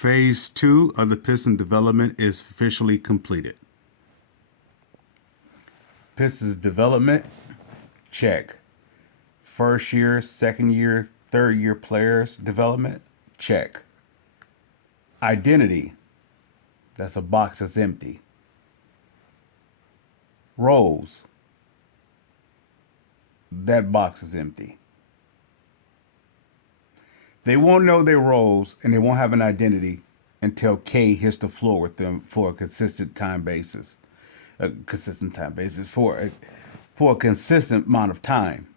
Phase 2 of the piston development is officially completed. Pistons development, check. First year, second year, third year players development, check. Identity, that's a box that's empty. Roles, that box is empty. They won't know their roles and they won't have an identity until K hits the floor with them for a consistent time basis. For a consistent amount of time.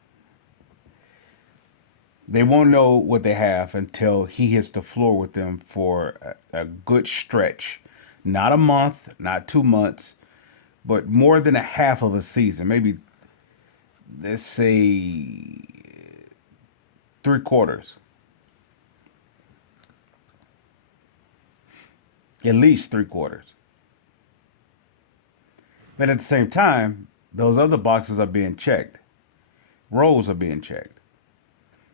They won't know what they have until he hits the floor with them for a good stretch. Not a month, not 2 months, but more than a half of a season. Maybe, let's say, 3/4. At least 3/4. But at the same time, those other boxes are being checked. Roles are being checked.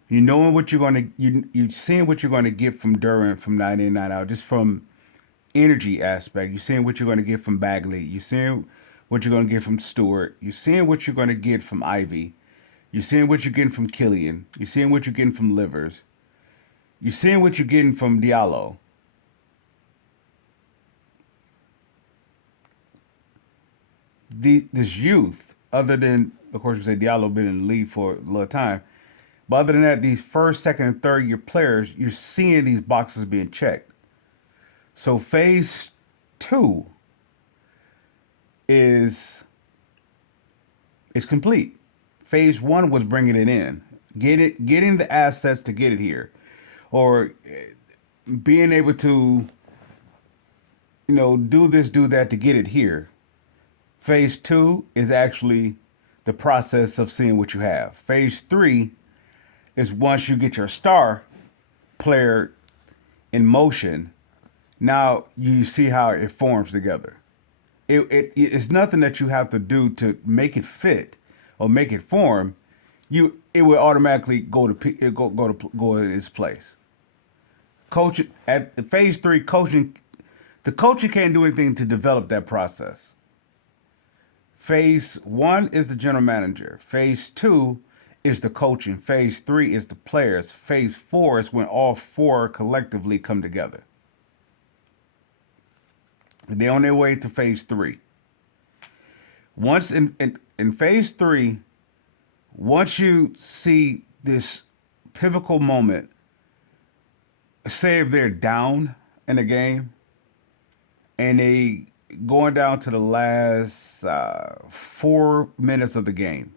You knowing what you're gonna you seeing what you're gonna get from Durant from night in, night out, just from energy aspect. You're seeing what you're gonna get from Bagley. You're seeing what you're gonna get from Stewart. You're seeing what you're gonna get from Ivy. You're seeing what you're getting from Killian. You're seeing what you're getting from Livers. You're seeing what you're getting from Diallo. This youth, other than, of course, you say Diallo been in the league for a little time, but other than that, these first, second, and third year players, you're seeing these boxes being checked. So phase 2 is complete. Phase 1 was bringing it in, getting the assets to get it here, or being able to, do this, do that to get it here. Phase 2 is actually the process of seeing what you have. Phase 3 is once you get your star player in motion, now you see how it forms together. It's nothing that you have to do to make it fit or make it form. It will automatically go in its place. Coach at phase 3 coaching, the coaching can't do anything to develop that process. Phase 1 is the general manager. Phase 2 is the coaching. Phase 3 is the players. Phase 4 is when all four collectively come together. They're on their way to phase 3. Once in phase 3, once you see this pivotal moment, say if they're down in a game and they going down to the last 4 minutes of the game,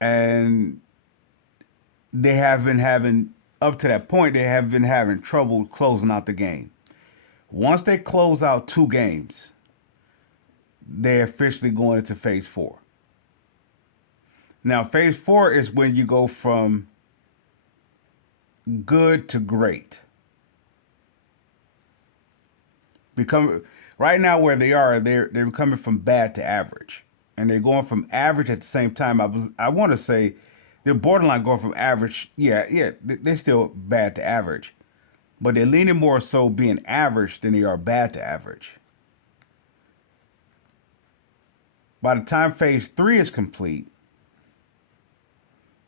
and they have been having, up to that point, they have been having trouble closing out the game. Once they close out 2 games, they're officially going into phase 4. Now, phase 4 is when you go from good to great. Right now where they are, they're coming from bad to average, and they're going from average at the same time. I want to say they're borderline going from average. Yeah, they're still bad to average, but they're leaning more so being average than they are bad to average. By the time phase 3 is complete,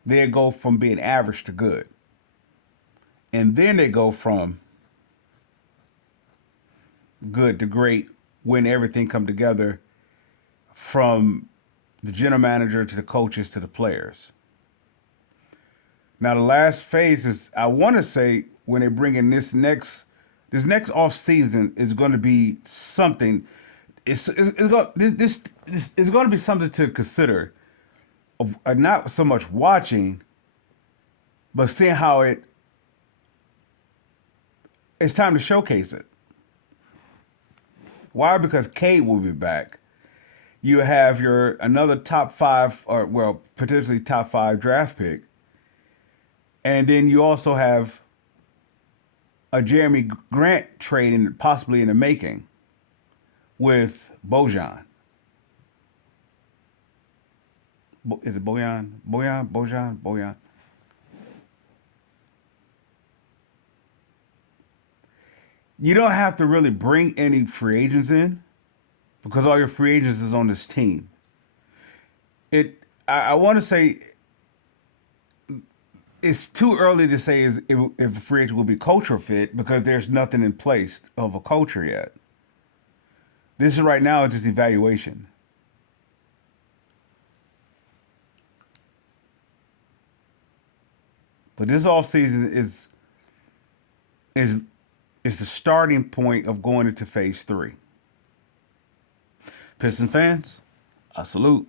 they go from being average to good, and then they go from good to great when everything come together, from the general manager to the coaches to the players. Now the last phase is, I want to say, when they bring in this next off season is going to be something. It's going to be something to consider, of not so much watching, but seeing how it's time to showcase it. Why? Because Cade will be back. You have another top 5, or well, potentially top 5 draft pick. And then you also have a Jeremy Grant trade possibly in the making with Bojan. Is it Bojan? You don't have to really bring any free agents in because all your free agents is on this team. I want to say it's too early to say if a free agent will be culture fit because there's nothing in place of a culture yet. This is right now just evaluation. But this offseason is is the starting point of going into phase three. Piston fans, I salute.